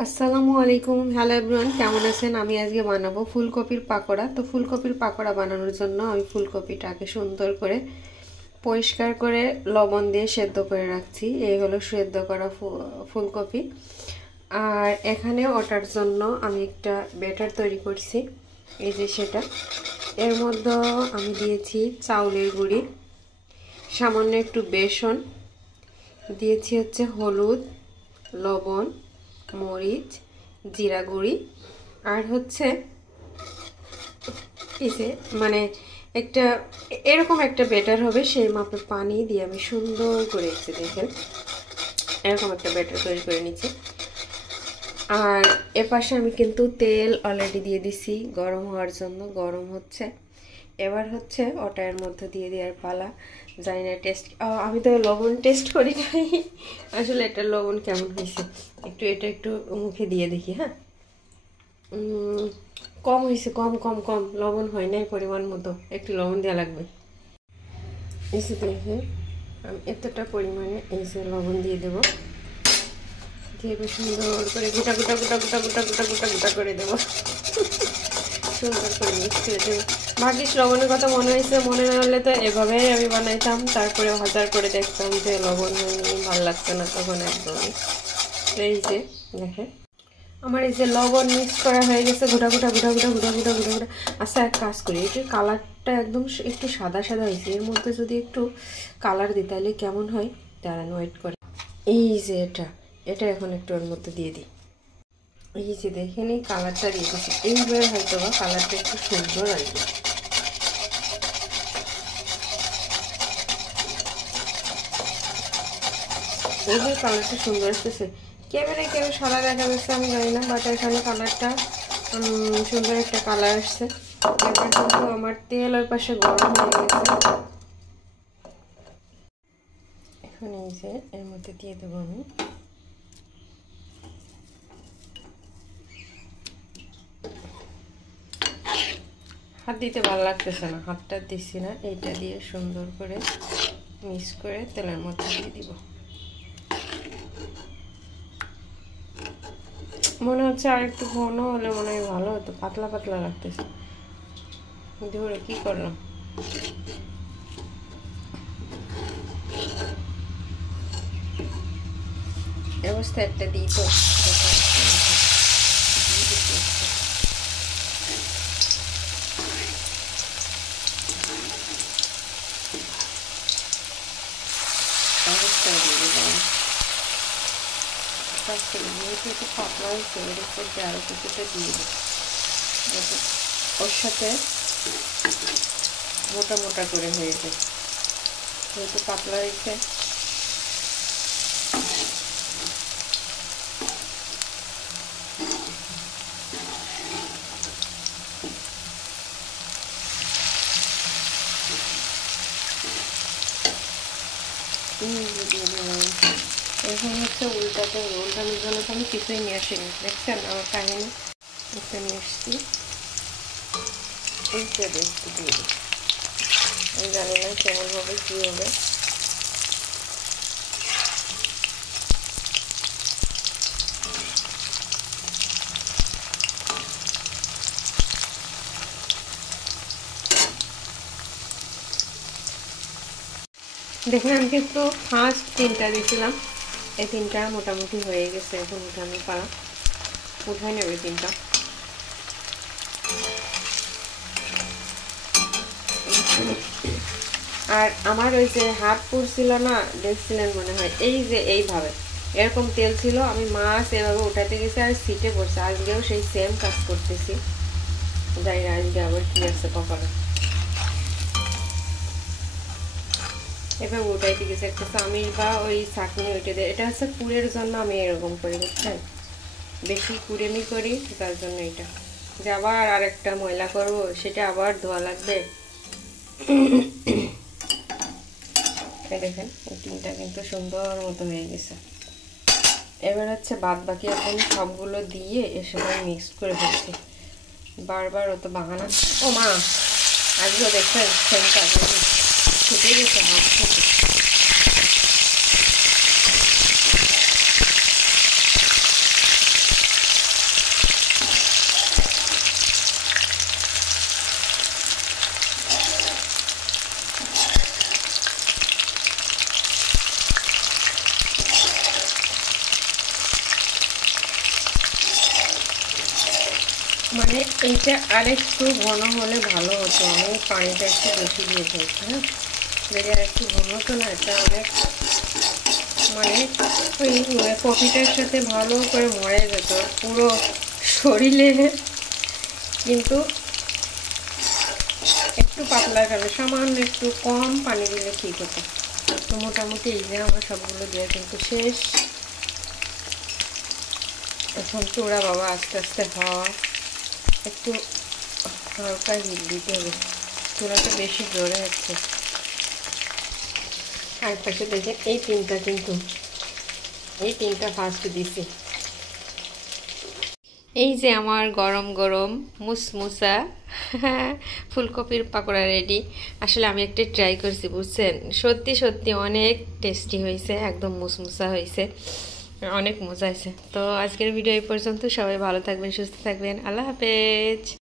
আসসালামু আলাইকুম। Hello everyone, কেমন আছেন? আমি আজকে বানাবো ফুলকপির পাকোড়া। তো ফুলকপির পাকোড়া বানানোর জন্য আমি ফুলকপিটাকে সুন্দর করে পরিষ্কার করে লবণ দিয়ে সেদ্ধ করে রাখছি। এই হলো সেদ্ধ করা ফুলকপি। আর এখানে ওটার জন্য আমি একটা ব্যাটার তৈরি করছি, এই যে সেটা। এর মধ্যে আমি দিয়েছি চাউলের গুঁড়ি, সামান্য একটু বেসন দিয়েছি, হচ্ছে হলুদ, লবণ, মরিচ, জিরা গুঁড়ি, আর হচ্ছে মানে একটা এরকম একটা ব্যাটার হবে, সেই মাপে পানি দিয়ে আমি সুন্দর করে দেখেন এরকম একটা ব্যাটার তৈরি করে নিচ্ছি। আর এপাশে আমি কিন্তু তেল অলরেডি দিয়ে দিছি গরম হওয়ার জন্য, গরম হচ্ছে। এবার হচ্ছে ওটা এর মধ্যে দিয়ে দেওয়ার পালা। জানি না টেস্ট, আমি তো লবণ টেস্ট করি নাই আসলে এটা লবণ কেমন হয়েছে এটা একটু মুখে দিয়ে দেখি। হ্যাঁ, কম হয়েছে, কম কম কম লবণ হয় নাই পরিমাণ মতো, একটু লবণ দেওয়া লাগবে। এসে দেখে আমি এতটা পরিমাণে এসে লবণ দিয়ে দেবো, দিয়ে সুন্দর করে গোটা গোটা গোটা গোটা গোটা গোটা গোটা গোটা করে দেবো, সুন্দর করে মিক্স করে দেবো। ভাগ্যিস লবণের কথা মনে হয়েছে, মনে না হলে তো এভাবেই আমি বানাইতাম, তারপরে হাজার করে দেখতাম যে লবণ হয়নি, ভালো লাগছে না তখন একদমই। এই যে দেখে আমার এই যে লবণ মিক্স করা হয়ে গেছে, গোটা গোটা গোটা গোটা গোটা গোটা গোটা গোটা। আচ্ছা, এক কাজ করি, এটার কালারটা একদম একটু সাদা সাদা হয়েছে, এর মধ্যে যদি একটু কালার দিই তাহলে কেমন হয়, দাঁড়ান ওয়েট করে। এই যে এটা এখন একটু ওর মধ্যে দিয়ে দিই। এই যে দেখেন এই কালারটা দিয়ে দিচ্ছি, এইবার হয়তো বা কালারটা একটু সুন্দর আসবে। এইবার কালারটা সুন্দর আসতেছে। ক্যামেরায় কেউ সাদা দেখা যাচ্ছে আমি জানি না, বাট এখানে কালারটা সুন্দর একটা কালার আসছে। এবার কিন্তু আমার তেল ওই পাশে গরম হয়ে গেছে। এখন এই যে এর মধ্যে দিয়ে দেবো আমি হাত দিতে ভালো লাগতেছে না, হাতটা দিচ্ছি না, এইটা দিয়ে সুন্দর করে মিক্স করে তেলের মধ্যে দিয়ে দিব। মনে হচ্ছে আর একটু ঘন হলে মনে হয় ভালো হতো, পাতলা পাতলা লাগতেছে। ধরে কি করলাম, অবস্থা একটা দিই তো অবস্থায় দিয়ে দিলাম। যেহেতু একটু পাতলা হয়েছে, এর উপর দিয়ে আরও কিছুটা দিয়ে দিই, যাতে ওর সাথে মোটা মোটা করে হয়ে যায়। যেহেতু পাতলা হয়েছে এখন হচ্ছে উল্টানোর জন্য তো আমি কিছুই নিয়ে আসিনি, দেখছেন আমার কাহিনি। একটা নিয়ে এসছি, এইটা একটু দিয়ে দিই। আমি জানি না কেমন হবে, কী হবে। দেখুন, আমি কিন্তু ফার্স্ট 3টা দিয়েছিলাম, এই 3টা মোটামুটি হয়ে গেছে। এখন উঠানোর পালা, উঠাই নেবে 3টা। আর আমার ওই যে হাত পুড়ছিল না, দেখছিলেন মনে হয়, এই যে এইভাবে এরকম তেল ছিল, আমি মাছ এভাবে উঠাতে গেছি আর সিটে পড়ছে। আজকেও সেই সেম কাজ করতেছি, যাই না আজকে আবার কি আছে কপালে। এভাবে উঠাইতে গেছে একটা চামিচ বা ওই চাকনি ওইটা দিয়ে। এটা হচ্ছে পুরের জন্য আমি এরকম করি, বুঝছেন, বেশি কুড়েমি করি, তার জন্য এটা। যে আবার আরেকটা ময়লা করব, সেটা আবার ধোয়া লাগবে। দেখেন এই 3টা কিন্তু সুন্দর মতো হয়ে গেছে। এবার হচ্ছে বাদ বাকি এখন সবগুলো দিয়ে এর সময় মিক্স করে ফেলছি। বারবার অত বাহানা, ও মা, আজকেও দেখছেন সেমটা ছুটে গেছে হাত থেকে। মানে এইটা আরেকটু ঘন হলে ভালো হতো, আমি পানিটা একটু বেশি দিয়ে ফেলছি। হ্যাঁ, যদি আর একটু ঘন হতো না, এটা অনেক মানে ওই কফিটার সাথে ভালো করে মরে যেত পুরো শরীরে। কিন্তু একটু পাতলা গেলে সামান্য একটু কম পানি দিলে ঠিক হতো। তো মোটামুটি এই যে আমার সবগুলো দেওয়া কিন্তু শেষ। এখন চূড়া বাবা আস্তে আস্তে হওয়া, একটু হালকা হিট দিতে হবে, চূড়াটা বেশি জোরে হচ্ছে। আর পাশে দেখে এই তিনটা ফার্স্ট দিছি। এই যে আমার গরম গরম মুসমুসা ফুলকপির পাকোড়া রেডি। আসলে আমি একটা ট্রাই করছি, বুঝছেন, সত্যি সত্যি অনেক টেস্টি হয়েছে, একদম মুসমুসা হয়েছে, অনেক মজা হয়েছে। তো আজকের ভিডিও এই পর্যন্ত। সবাই ভালো থাকবেন, সুস্থ থাকবেন, আল্লাহ হাফেজ।